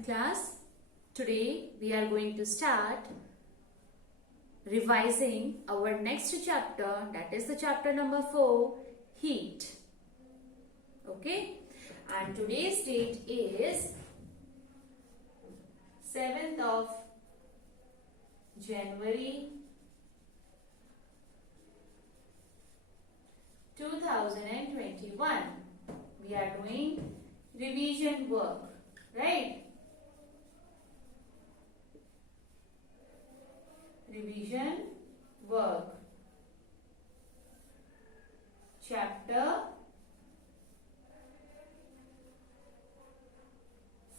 11th class. Today we are going to start revising our next chapter, that is the chapter number 4, heat. Okay, and today's date is 7th of January 2021. We are doing revision work, right? Revision work. Chapter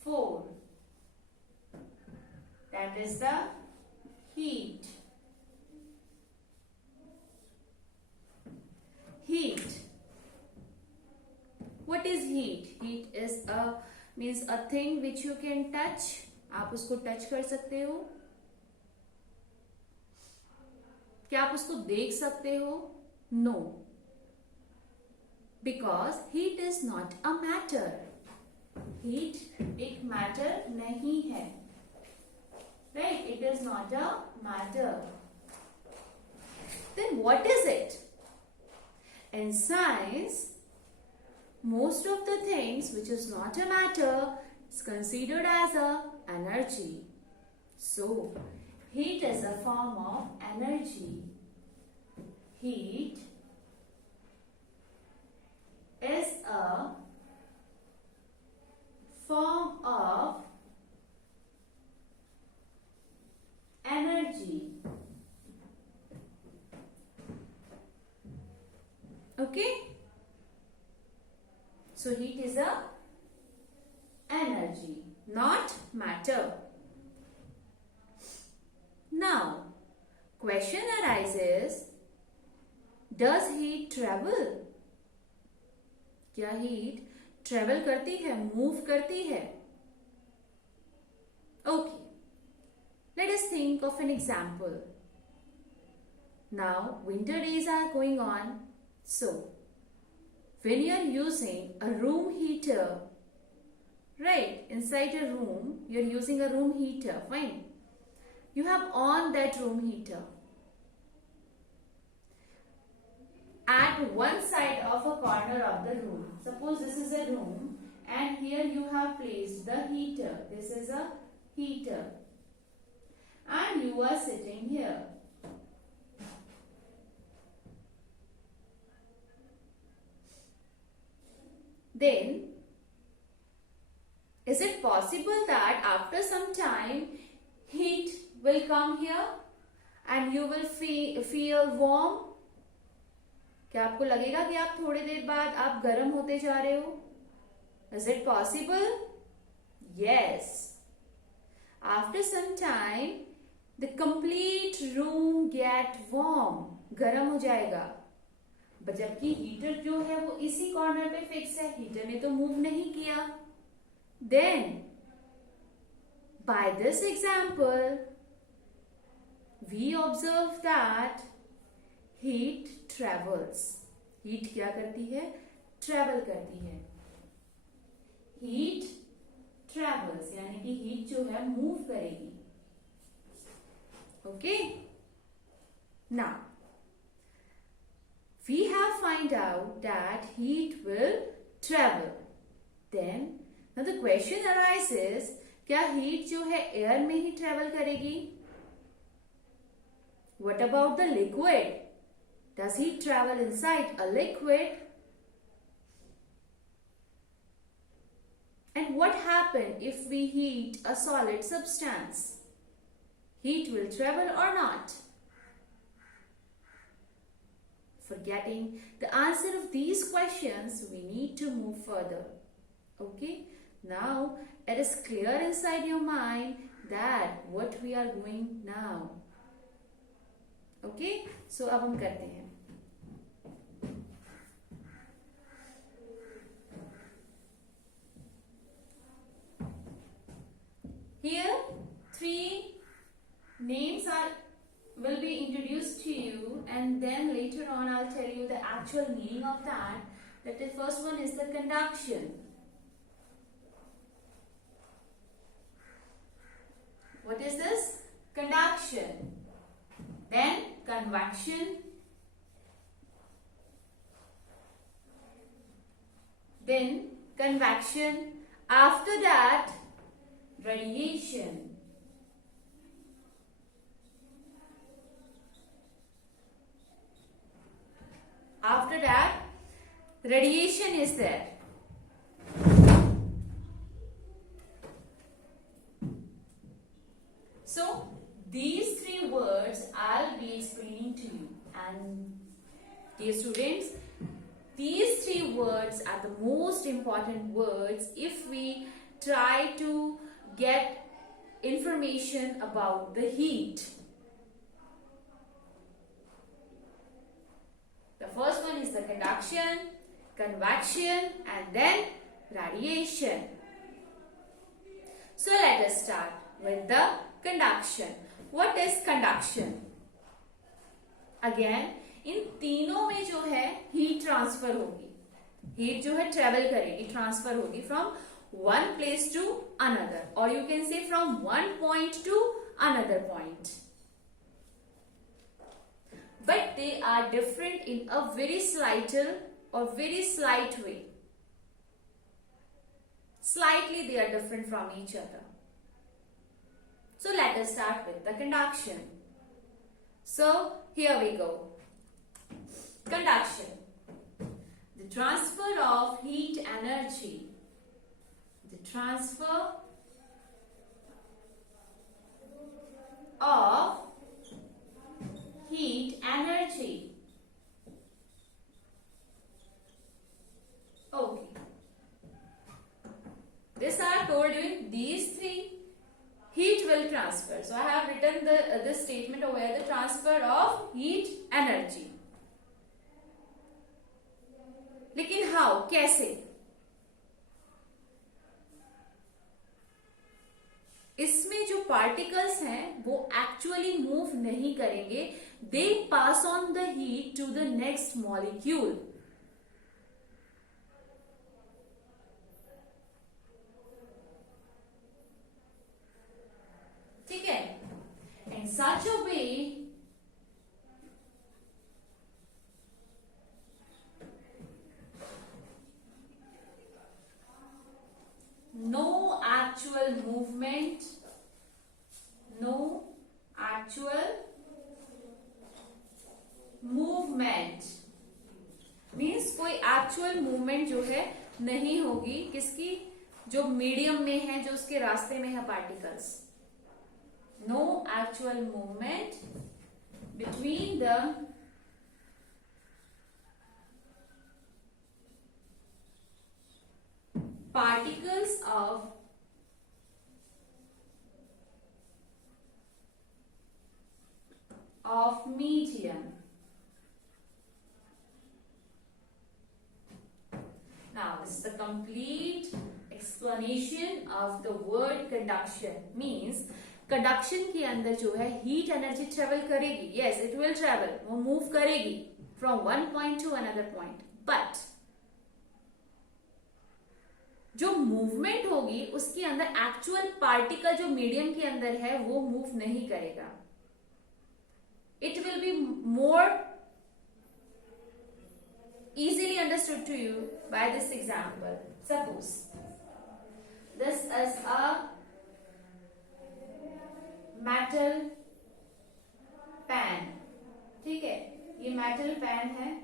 4. That is the heat. Heat. What is heat? Heat is means a thing which you can touch. आप उसको टच कर सकते हो. क्या आप उसको देख सकते हो? No. Because heat is not a matter. Heat एक matter नहीं है. Right? It is not a matter. Then what is it? In science, most of the things which is not a matter is considered as a energy. So, heat is a form of energy. Heat is a form of energy. Okay? So, heat is a energy, not matter. Now, question arises, does heat travel? क्या heat travel करती है, move करती है? Okay. Let us think of an example. Now, winter days are going on. So, when you are using a room heater, right, inside a room, you are using a room heater, fine. You have on that room heater. At one side of a corner of the room, suppose this is a room and here you have placed the heater. This is a heater. And you are sitting here. Then, is it possible that after some time heat will come here and you will feel warm? क्या आपको लगेगा कि आप थोड़ी देर बाद आप गर्म होते जा रहे हो? Is it possible? Yes. After some time, the complete room get warm. गर्म हो जाएगा. जबकि हीटर जो है वो इसी कॉर्नर पे फिक्स है, हीटर ने तो मूव नहीं किया. Then, by this example, we observe that heat travels. Heat क्या करती है? Travel करती है. Heat travels, यानी कि heat जो है move करेगी. Okay? Now, we have find out that heat will travel. Then, now the question arises, क्या heat जो है air में ही travel करेगी? What about the liquid? Does heat travel inside a liquid? And what happens if we heat a solid substance? Heat will travel or not? For getting the answer of these questions, we need to move further. Okay? Now, it is clear inside your mind that what we are doing now. Okay? So, अब हम करते हैं. Here, 3 names will be introduced to you, and then later on I'll tell you the actual meaning of that. That the first one is the conduction. What is this? Conduction. Then convection. Then convection. After that, radiation. After that, radiation is there. So, these three words I'll be explaining to you. And dear students, these three words are the most important words if we try to get information about the heat. The first one is the conduction, convection, and then radiation. So let us start with the conduction. What is conduction? Again, इन तीनों में जो है heat transfer होगी. हीट जो है ट्रेवल करेगी, ट्रांसफर होगी from one place to another, or you can say from one point to another point. But they are different in a very slight way. Slightly they are different from each other. So let us start with the conduction. So here we go. Conduction. The transfer of heat energy. The transfer of heat energy. Okay. This I have told you, these three heat will transfer. So I have written this statement over here, the transfer of heat energy. लेकिन how? कैसे? इसमें जो पार्टिकल्स हैं वो actually move नहीं करेंगे. They pass on the heat to the next molecule. ठीक है. In such a way no actual movement means कोई एक्चुअल मूवमेंट जो है नहीं होगी. किसकी? जो मीडियम में है, जो उसके रास्ते में है particles. No actual movement between the particles of medium. Now this is the complete explanation of the word conduction. Means conduction के अंदर जो है heat energy travel करेगी. Yes, it will travel. वो move करेगी from one point to another point. But जो मूवमेंट होगी उसके अंदर एक्चुअल पार्टिकल जो मीडियम के अंदर है वो मूव नहीं करेगा. It will be more easily understood to you by this example. Suppose this is a metal pan. ठीक है, ये metal pan है.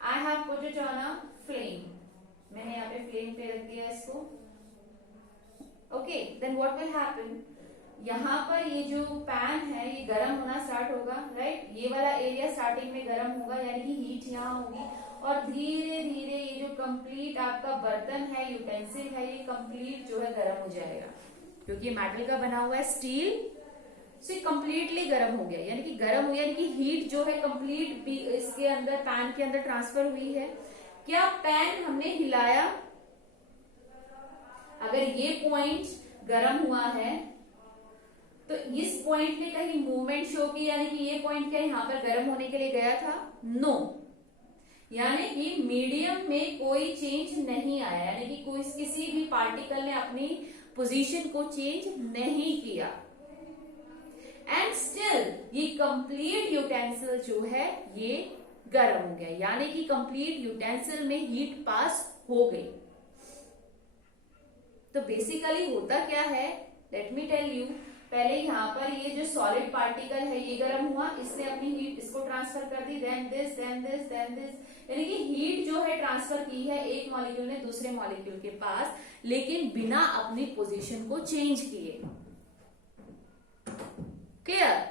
I have put it on a flame. मैंने यहाँ पे फ्लेम पे रख दिया इसको. Okay, then what will happen? यहाँ पर ये जो पैन है ये गर्म होना स्टार्ट होगा. राइट, ये वाला एरिया स्टार्टिंग में गर्म होगा, यानी कि हीट यहाँ होगी. और धीरे धीरे ये जो कंप्लीट आपका बर्तन है, यूटेंसिल है, ये कंप्लीट जो है गर्म हो जाएगा. क्योंकि ये मेटल का बना हुआ है, स्टील से कंप्लीटली गर्म हो गया. यानी कि गर्म हो, यानी कि हीट जो है कंप्लीट इसके अंदर, पैन के अंदर ट्रांसफर हुई है. क्या पैन हमने हिलाया? अगर ये पॉइंट गर्म हुआ है तो इस पॉइंट ने कहीं मूवमेंट शो की, यानी कि ये पॉइंट क्या यहाँ पर गर्म होने के लिए गया था? नो. यानी कि मीडियम में कोई चेंज नहीं आया, यानी कि कोई किसी भी पार्टिकल ने अपनी पोजीशन को चेंज नहीं किया. एंड स्टिल ये कंप्लीट यूटेंसिल जो है ये गर्म हो गया, यानी कि कंप्लीट यूटेंसिल में हीट पास हो गई। तो बेसिकली होता क्या है, लेट मी टेल यू। पहले यहाँ पर ये जो सॉलिड पार्टिकल है ये गर्म हुआ, इसने अपनी हीट इसको ट्रांसफर कर दी, then this then this then this, यानी कि हीट जो है ट्रांसफर की है एक मॉलिक्यूल ने दूसरे मॉलिक्यूल के पास, लेकिन बिना अपनी पोजीशन को चेंज किए। Clear?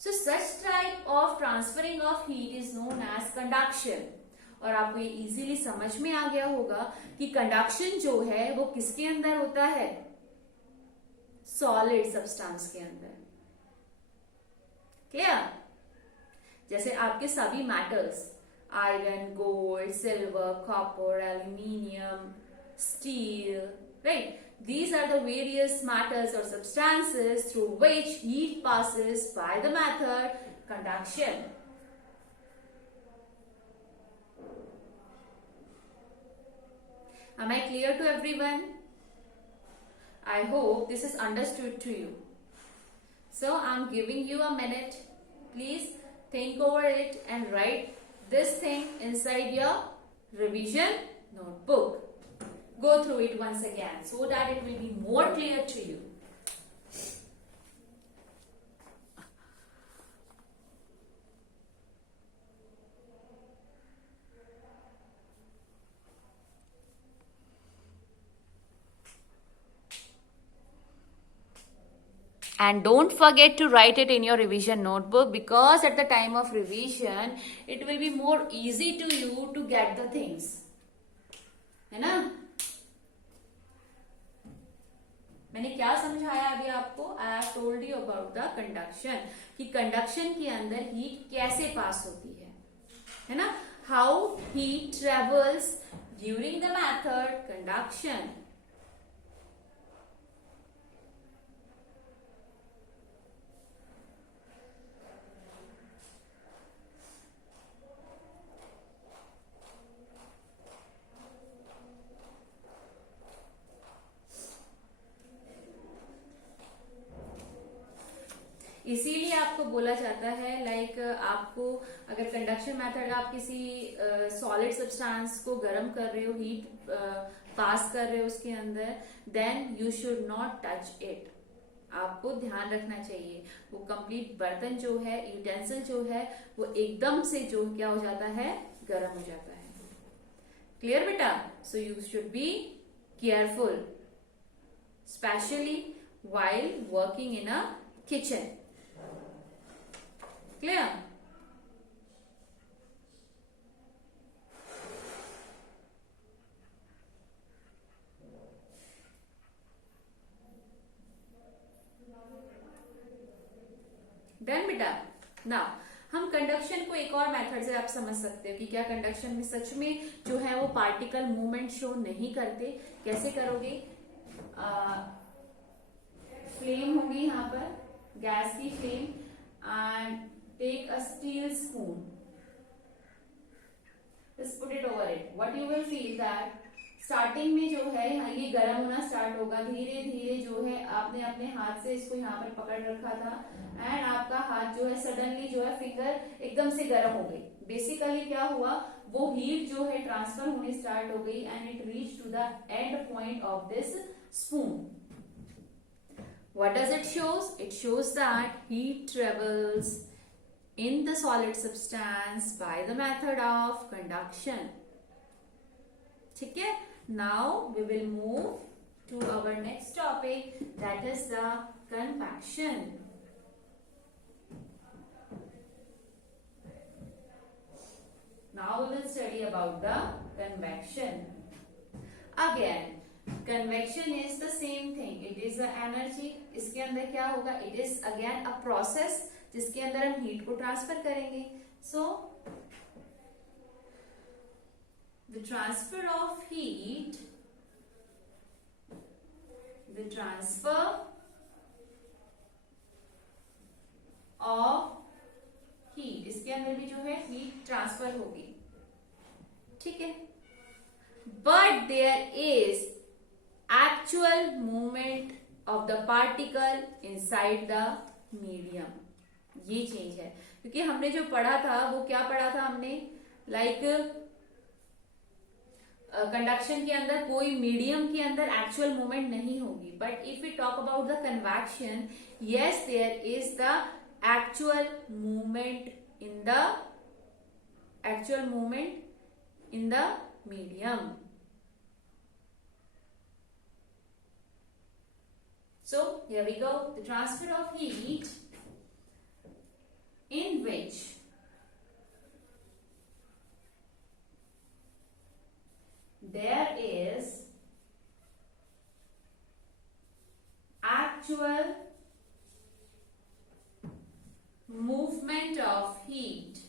So such type of transferring of heat is known as conduction. और आपको ये इजीली समझ में आ गया होगा कि कंडक्शन जो है वो किसके अंदर होता है, सॉलिड सब्सटेंस के अंदर। क्लियर? जैसे आपके सभी metals, iron, gold, silver, copper, aluminium, steel, right? These are the various matters or substances through which heat passes by the method conduction. Am I clear to everyone? I hope this is understood to you. So I'm giving you a minute. Please think over it and write this thing inside your revision notebook. Go through it once again so that it will be more clear to you. And don't forget to write it in your revision notebook, because at the time of revision it will be more easy to you to get the things. है ना? मैंने क्या समझाया अभी आपको? I have told you about the conduction, कि कंडक्शन के अंदर हीट कैसे पास होती है ना? How heat travels during the method conduction. इसीलिए आपको बोला जाता है, लाइक आपको अगर कंडक्शन मेथड आप किसी सॉलिड सब्सटेंस को गर्म कर रहे हो, हीट पास कर रहे हो उसके अंदर, then you should not touch it. आपको ध्यान रखना चाहिए वो कंप्लीट बर्तन जो है, यूटेंसिल जो है, वो एकदम से जो क्या हो जाता है, गर्म हो जाता है। क्लियर बेटा? So you should be careful, specially while working in a kitchen. Clear? Done बेटा। नाउ हम कंडक्शन को एक और मेथड से आप समझ सकते हो कि क्या कंडक्शन में सच में जो है वो पार्टिकल मूवमेंट शो नहीं करते। कैसे करोगे? फ्लेम होगी यहाँ पर, गैस की flame, and take a steel spoon, just put it over it. What you will feel that starting में जो है ये गर्म होना स्टार्ट होगा, धीरे धीरे जो है आपने अपने हाथ से इसको यहाँ पर पकड़ रखा था एंड आपका हाथ जो है सडनली जो है फिंगर एकदम से गर्म हो गई। बेसिकली क्या हुआ, वो हीट जो है ट्रांसफर होने स्टार्ट हो गई and it reach to the end point of this spoon. What does it shows? It shows that heat travels in the solid substance by the method of conduction. ठीक है? Now we will move to our next topic, that is the convection. Now we will study about the convection. Again, convection is the same thing. It is the energy. इसके अंदर क्या होगा? It is again a process जिसके अंदर हम हीट को ट्रांसफर करेंगे. So the transfer of heat, the transfer of heat, इसके अंदर भी जो है हीट ट्रांसफर होगी, ठीक है। But there is actual movement of the particle inside the medium. ये चेंज है, क्योंकि हमने जो पढ़ा था वो क्या पढ़ा था हमने, लाइक कंडक्शन के अंदर कोई मीडियम के अंदर एक्चुअल मूवमेंट नहीं होगी, but if you talk about the convection, yes there is the actual movement in the medium. So here we go, the transfer of heat in which there is actual movement of heat,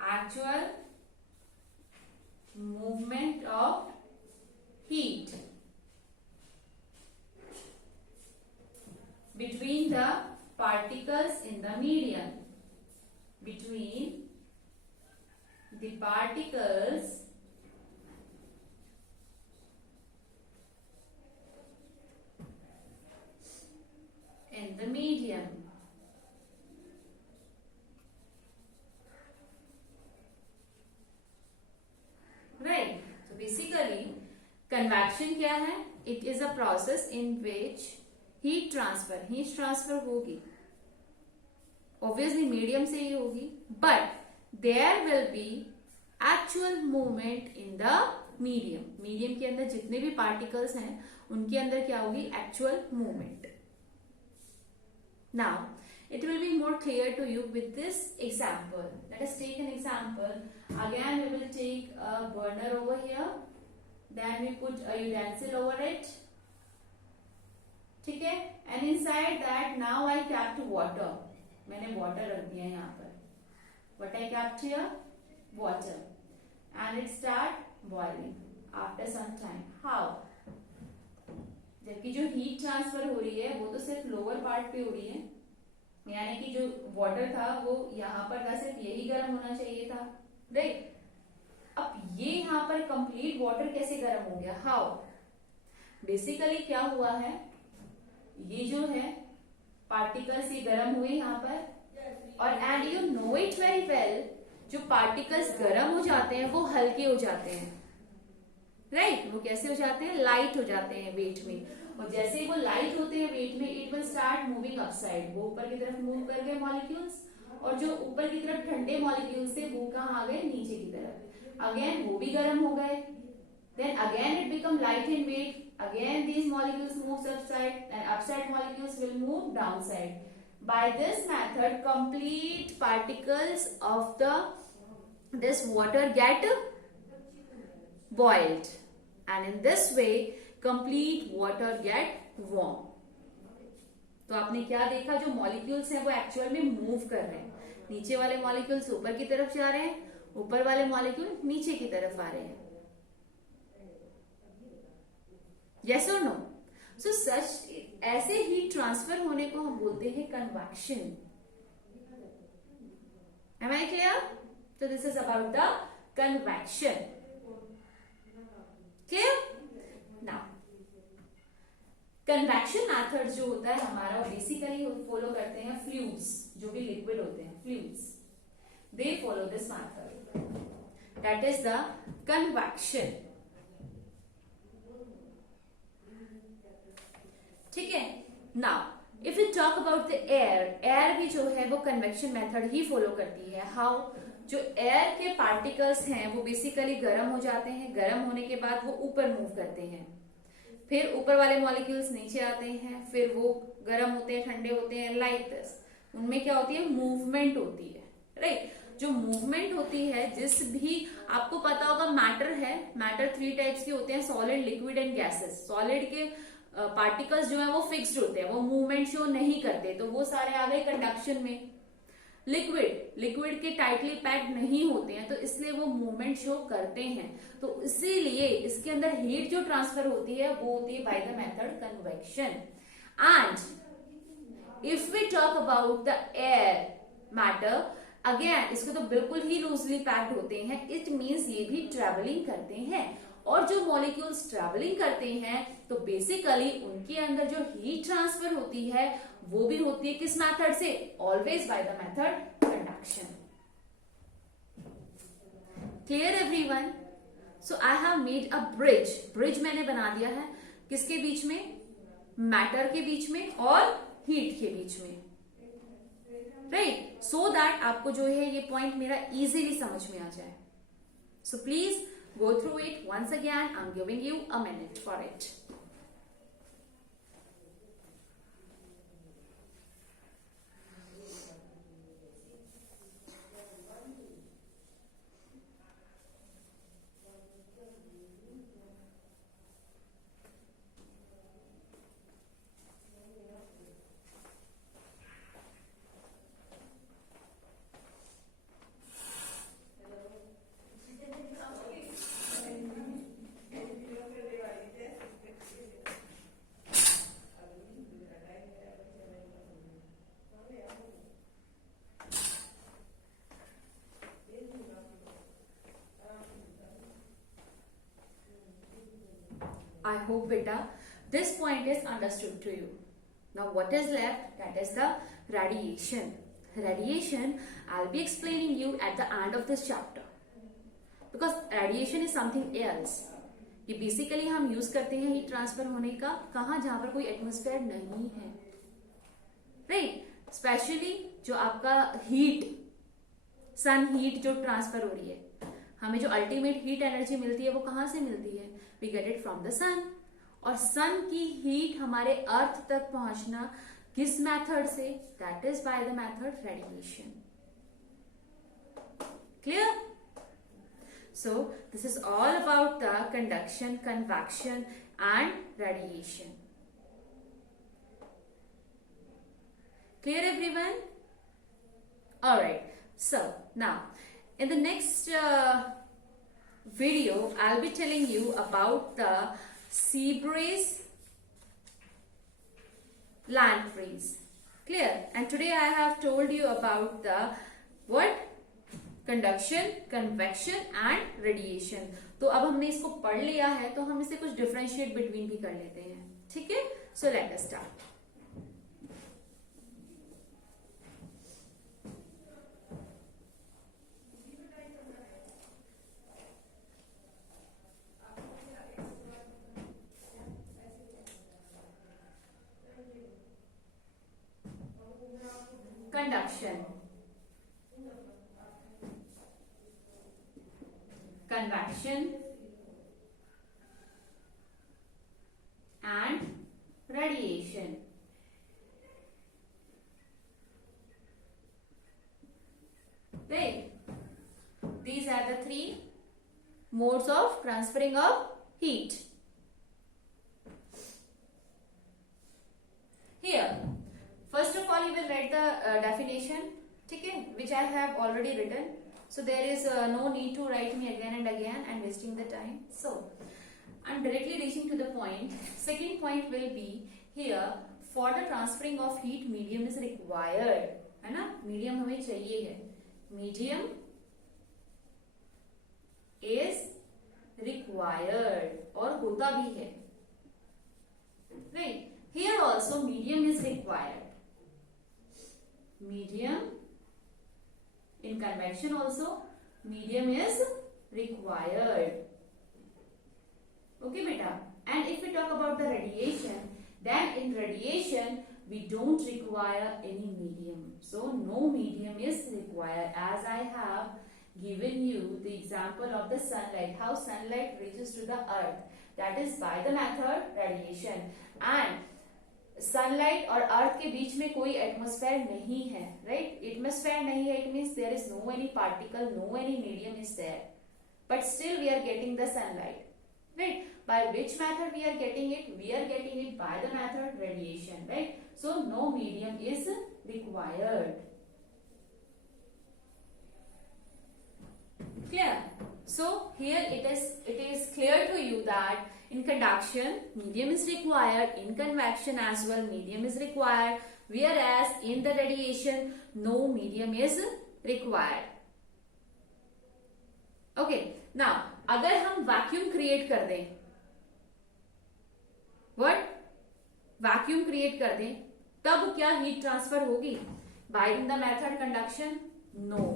actual movement of heat between the particles in the medium, between the particles in the medium. Right. So basically convection क्या है? It is a process in which heat transfer होगी, obviously medium से ही होगी, but there will be actual movement in the medium के अंदर जितने भी पार्टिकल्स हैं उनके अंदर क्या होगी, actual movement. Now it will be more clear to you with this example. Let us take an example. Again we will take a burner over here, then we put a utensil over it. ठीक है, and inside that now I kept water, मैंने water रख दिया यहाँ पर, what I kept here, water, and it start boiling after some time. How, जबकि जो heat transfer हो रही है वो तो सिर्फ लोअर पार्ट पे हो रही है, यानी कि जो वाटर था वो यहाँ पर था, सिर्फ यही गर्म होना चाहिए था, राइट. अब ये यहाँ पर कंप्लीट वाटर कैसे गर्म हो गया, हाउ, बेसिकली क्या हुआ है, ये जो है पार्टिकल्स ये गर्म हुए यहाँ पर, और and you know it very well, जो पार्टिकल्स गर्म हो जाते हैं वो हल्के हो जाते हैं, राइट. वो कैसे हो जाते हैं, लाइट हो जाते हैं वेट में, और जैसे ही वो लाइट होते हैं वेट में, it will start moving upside, वो ऊपर की तरफ मूव कर गए मॉलिक्यूल्स, और जो ऊपर की तरफ ठंडे मॉलिक्यूल्स थे वो कहाँ आ गए, नीचे की तरफ, अगेन वो भी गर्म हो गए, then again it become light in weight, again these molecules move upside and upside molecules will move downside. By this method complete particles of this water get boiled, and in this way complete water get warm. तो आपने क्या देखा, जो मॉलिक्यूल्स हैं वो एक्चुअल में मूव कर रहे हैं, नीचे वाले मॉलिक्यूल्स ऊपर की तरफ जा रहे हैं, ऊपर वाले मॉलिक्यूल नीचे की तरफ आ रहे हैं. Yes or no? So such ऐसे हीट ट्रांसफर होने को हम बोलते हैं convection. Am I clear? So this is about the convection. Clear? Now, convection method जो होता है हमारा, वो बेसिकली फॉलो करते हैं फ्लूइड्स, जो भी लिक्विड होते हैं fluids, they follow this method. That is the convection. ठीक है. Now if you talk about the air भी जो है वो कन्वेक्शन मेथड ही फॉलो करती है. हाउ, जो एयर के पार्टिकल्स हैं वो बेसिकली गर्म हो जाते हैं, गर्म होने के बाद वो ऊपर मूव करते हैं, फिर ऊपर वाले मॉलिक्यूल्स नीचे आते हैं, फिर वो गर्म होते हैं, ठंडे होते हैं, लाइक दिस. उनमें क्या होती है, मूवमेंट होती है, राइट. जो मूवमेंट होती है, जिस भी आपको पता होगा मैटर है, मैटर 3 टाइप्स के होते हैं, solid, liquid and gases. Solid के पार्टिकल्स जो है वो फिक्स्ड होते हैं, वो मूवमेंट शो नहीं करते, तो वो सारे आ गए कंडक्शन में. लिक्विड के टाइटली पैक्ड नहीं होते हैं, तो इसलिए वो मूवमेंट शो करते हैं, तो इसीलिए इसके अंदर हीट जो ट्रांसफर होती है वो होती है by the method convection. And if we talk about the air matter, again इसको तो बिल्कुल ही लूजली पैक्ड होते हैं, इट मीन्स ये भी ट्रेवलिंग करते हैं, और जो मॉलिक्यूल्स ट्रेवलिंग करते हैं तो बेसिकली उनके अंदर जो हीट ट्रांसफर होती है वो भी होती है किस मेथड से? Always bye the method conduction. Clear everyone? So I have made a bridge. Bridge मैंने बना दिया है किसके बीच में? मैटर के बीच में और हीट के बीच में, राइट? सो दैट आपको जो है ये पॉइंट मेरा इजीली समझ में आ जाए। So please go through it once again. I'm giving you a minute for it. I hope beta this point is understood to you. Now what is left? That is the radiation. Radiation I'll be explaining you at the end of this chapter, because radiation is something else. ये बेसिकली हम यूज करते हैं heat transfer होने का कहाँ? जहां पर कोई एटमॉस्फेयर नहीं है, राइट? स्पेशली जो आपका हीट, सन हीट जो ट्रांसफर हो रही है, हमें जो अल्टीमेट हीट एनर्जी मिलती है वो कहां से मिलती है? We get it from the sun. और सन की हीट हमारे अर्थ तक पहुंचना किस मेथड से? That is by the method radiation. Clear? So this is all about the conduction, convection and radiation. Clear everyone? Alright, so now in the next video I'll be telling you about the sea breeze, land breeze. Clear? And today I have told you about the what? Conduction, convection and radiation. तो अब हमने इसको पढ़ लिया है तो हम इसे कुछ डिफरेंशिएट बिटवीन भी कर लेते हैं, ठीक है? So let us start. Conduction, convection and radiation. Right? These are the three modes of transferring of heat. Here, first of all, you will write the definition, okay, which I have already written. So there is no need to write me again and again and wasting the time. So I'm directly reaching to the point. Second point will be here, for the transferring of heat, medium is required. है ना? Medium हमें चाहिए है. Medium is required और होता भी है. Right? Here also medium is required. Medium in convection also medium is required. Okay beta? And if we talk about the radiation, then in radiation we don't require any medium. So no medium is required, as I have given you the example of the sunlight, how sunlight reaches to the earth, that is by the method radiation. And sunlight और अर्थ के बीच में कोई एटमॉस्फेयर नहीं है, right? Atmosphere नहीं है, it means there is no any particle, no any medium is there, but still we are getting the sunlight, right? By which method we are getting it? We are getting it by the method radiation, right? So no medium is required. Clear? So here it is clear to you that in conduction medium is required, in convection as well medium is required, whereas in the radiation no medium is required. Okay, now अगर हम vacuum create कर दें, what, vacuum create कर दें, तब क्या heat transfer होगी by the method conduction? No,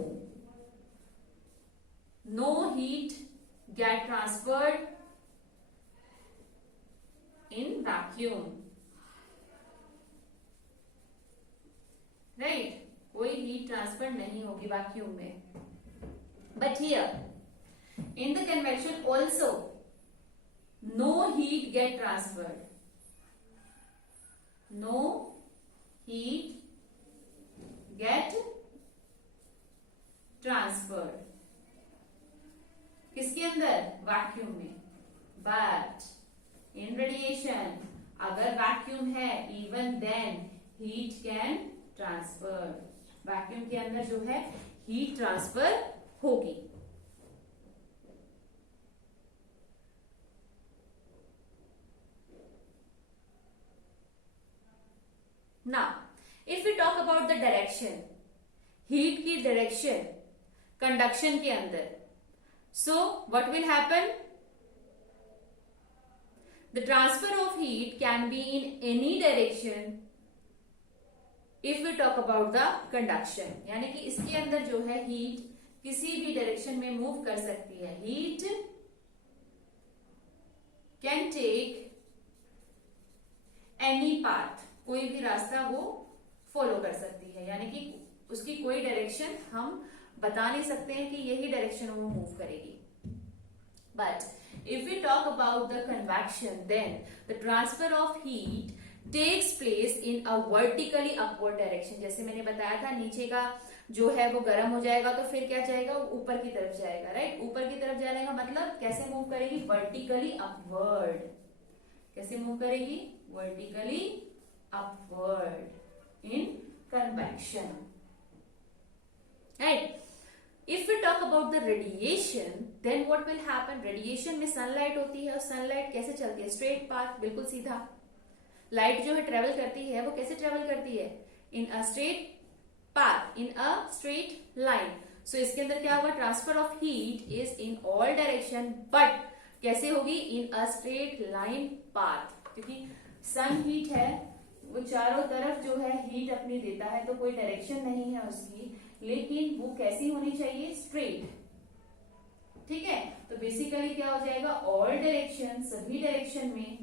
no heat get transferred in vacuum, right? कोई हीट ट्रांसफर नहीं होगी वैक्यूम में. But here in the convection also no heat get transferred, no heat get transferred. किसके अंदर? Vacuum में. But in radiation अगर vacuum है, even then heat can transfer. Vacuum के अंदर जो है हीट ट्रांसफर होगी. Now, if we talk about the direction, heat की direction conduction के अंदर, so what will happen? The transfer of heat can be in any direction if we talk about the conduction. यानी कि इसके अंदर जो है heat किसी भी डायरेक्शन में मूव कर सकती है. Heat can take any path, कोई भी रास्ता वो फॉलो कर सकती है. यानी कि उसकी कोई डायरेक्शन हम बता नहीं सकते हैं कि यही डायरेक्शन वो मूव करेगी. But if we talk about the convection, then the transfer of heat takes place in a vertically upward direction. जैसे मैंने बताया था, नीचे का जो है वो गर्म हो जाएगा तो फिर क्या जाएगा? ऊपर की तरफ जाएगा, राइट? ऊपर की तरफ जाने का मतलब कैसे मूव करेगी? Vertically upward. कैसे मूव करेगी? Vertically upward in convection, right? If we talk about the radiation, then what will happen? Radiation में सनलाइट होती है और सनलाइट कैसे चलती है? स्ट्रेट पाथ, बिल्कुल सीधा. लाइट जो है ट्रेवल करती है, वो कैसे ट्रेवल करती है? In a straight path, in a straight line. So इसके अंदर क्या होगा? Transfer of heat is in all direction, but कैसे होगी? In a straight line path. क्योंकि सन हीट है, वो चारों तरफ जो है हीट अपनी देता है, तो कोई डायरेक्शन नहीं है उसकी, लेकिन वो कैसी होनी चाहिए? स्ट्रेट. ठीक है, तो बेसिकली क्या हो जाएगा? ऑल डायरेक्शन, सभी डायरेक्शन में,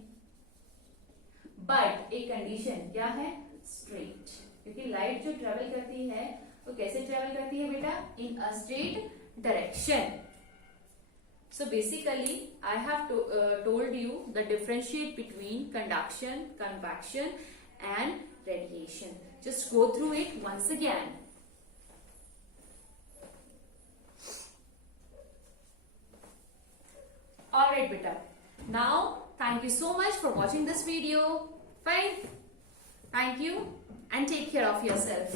बट एक कंडीशन क्या है? स्ट्रेट. क्योंकि लाइट जो ट्रेवल करती है वो कैसे ट्रेवल करती है बेटा? In a straight direction. So basically I have told you the differentiate between conduction, convection and radiation. Just go through it once again. Alright beta. Now thank you so much for watching this video. Fine. Thank you and take care of yourself.